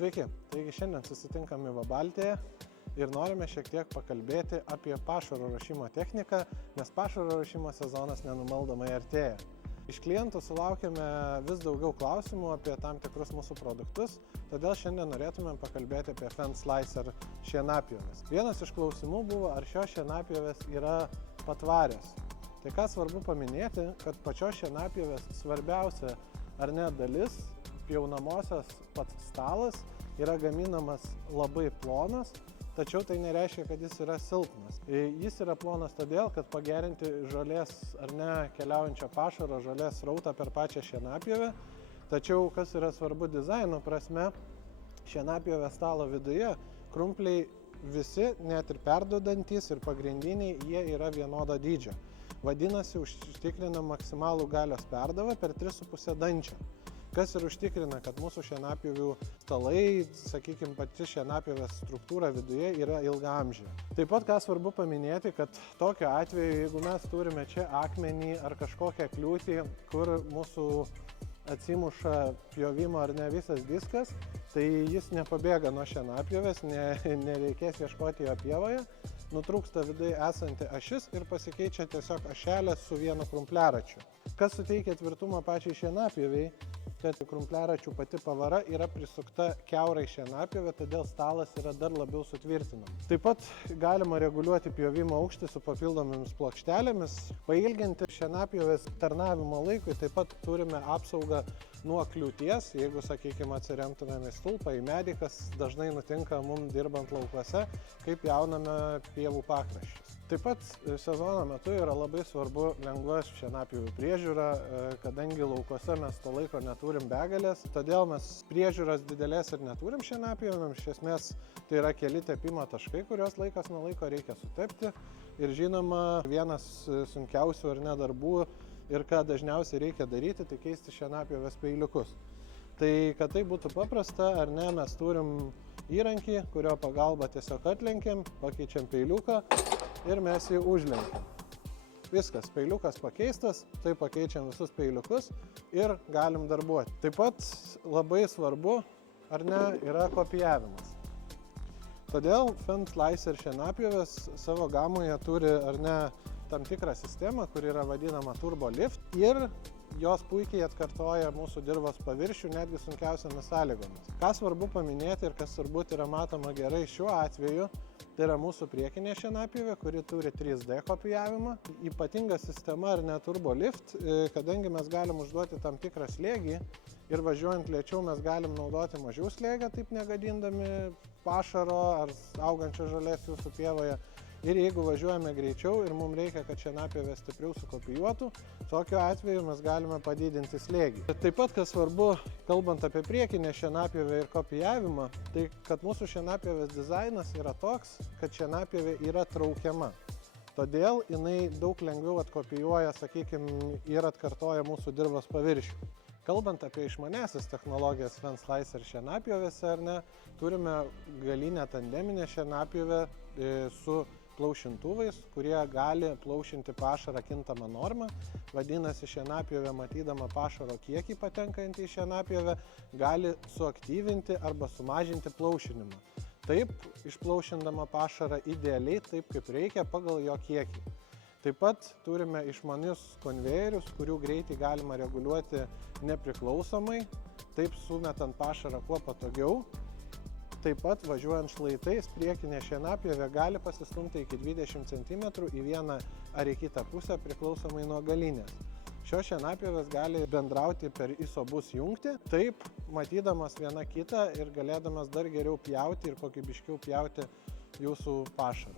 Sveiki, taigi šiandien susitinkame Vabaltėje ir norime šiek tiek pakalbėti apie pašaro ruošimo techniką, nes pašaro ruošimo sezonas nenumaldomai artėja. Iš klientų sulaukėme vis daugiau klausimų apie tam tikrus mūsų produktus, todėl šiandien norėtumėm pakalbėti apie Fendslicer šienapjoves. Vienas iš klausimų buvo, ar šios šienapjovės yra patvarios. Tai ką svarbu paminėti, kad pačios šienapjovės svarbiausia ar ne dalis, pjaunamosios pats stalas, yra gaminamas labai plonas, tačiau tai nereiškia, kad jis yra silpnas. Jis yra plonas todėl, kad pagerinti žolės ar ne keliaujančio pašaro žolės srautą per pačią šienapjovę. Tačiau, kas yra svarbu dizaino prasme, šienapjovės stalo viduje krumpliai visi, net ir perdodantys ir pagrindiniai, jie yra vienodo dydžio. Vadinasi, užtikrina maksimalų galios perdavą per 3,5 dančio. Kas ir užtikrina, kad mūsų šienapjovių stalai, sakykime, pati šienapjovės struktūra viduje yra ilgaamžė. Taip pat, ką svarbu paminėti, kad tokiu atveju, jeigu mes turime čia akmenį ar kažkokią kliūtį, kur mūsų atsimuša pjovimo ar ne visas diskas, tai jis nepabėga nuo šienapjovės, nereikės ieškoti jo pievoje, nutrūksta viduje esanti ašis ir pasikeičia tiesiog ašelė su vienu krumpliaračiu. Kas suteikia tvirtumą pačiai šienapjoviai, kad krumpliaračių pati pavara yra prisukta kiaurai šienapjovė, todėl stalas yra dar labiau sutvirtinamas. Taip pat galima reguliuoti pjovimo aukštį su papildomomis plokštelėmis. Pailginti šienapjovės tarnavimo laikui taip pat turime apsaugą nuo kliūties, jeigu, sakykime, atsiremtumėme į stulpą, į medį, kas dažnai nutinka mums dirbant laukuose, kaip jauname pievų pakraščius. Taip pat sezono metu yra labai svarbu lengva šienapjovių priežiūra, kadangi laukuose mes to laiko neturim begalės, todėl mes priežiūros didelės ir neturim šienapjovėm. Iš esmės tai yra keli tepimo taškai, kuriuos laikas nuo laiko reikia sutepti. Ir žinoma, vienas sunkiausių ar ne darbų ir ką dažniausiai reikia daryti, tai keisti šienapjovės peiliukus. Tai, kad tai būtų paprasta, ar ne, mes turim įrankį, kurio pagalba tiesiog atlenkiam, pakeičiam peiliuką ir mes jį užlenkiam. Viskas, peiliukas pakeistas, tai pakeičiam visus peiliukus ir galim darbuoti. Taip pat labai svarbu, ar ne, yra kopijavimas. Todėl Fendslicer šienapjovės savo gamoje turi, ar ne, tam tikrą sistemą, kuri yra vadinama Turbo Lift ir jos puikiai atkartoja mūsų dirvos paviršių netgi sunkiausiamis sąlygomis. Ką svarbu paminėti ir kas turbūt yra matoma gerai šiuo atveju, tai yra mūsų priekinė šienapjovė, kuri turi 3D kopijavimą. Ypatinga sistema ar ne Turbo Lift, kadangi mes galim užduoti tam tikrą slėgį ir važiuojant lėčiau mes galim naudoti mažiau slėgio, taip negadindami pašaro ar augančios žolės jūsų pievoje. Ir jeigu važiuojame greičiau ir mums reikia, kad šienapjovė stipriau sukopijuotų, tokiu atveju mes galime padidinti slėgį. Taip pat, kas svarbu, kalbant apie priekinę šienapjovę ir kopijavimą, tai kad mūsų šienapjovės dizainas yra toks, kad šienapjovė yra traukiama. Todėl jinai daug lengviau atkopijuoja, sakykime, ir atkartoja mūsų dirvos paviršių. Kalbant apie išmanesias technologijas Fendslicer šienapjovėse, ar ne, turime galinę tandeminę šienapjovę su plaušintuvais, kurie gali plaušinti pašarą kintamą normą. Vadinasi, šienapjovė, matydama pašaro kiekį patenkantį į šienapjovę, gali suaktyvinti arba sumažinti plaušinimą. Taip, išplaušindama pašarą idealiai, taip kaip reikia, pagal jo kiekį. Taip pat turime išmanius konvejerius, kurių greitį galima reguliuoti nepriklausomai, taip sumetant pašarą kuo patogiau. Taip pat važiuojant šlaitais, priekinė šienapjovė gali pasistumti iki 20 cm į vieną ar į kitą pusę priklausomai nuo galinės. Šios šienapjovės gali bendrauti per isobus jungtį, taip matydamas viena kitą ir galėdamas dar geriau pjauti ir kokybiškiau pjauti jūsų pašarą.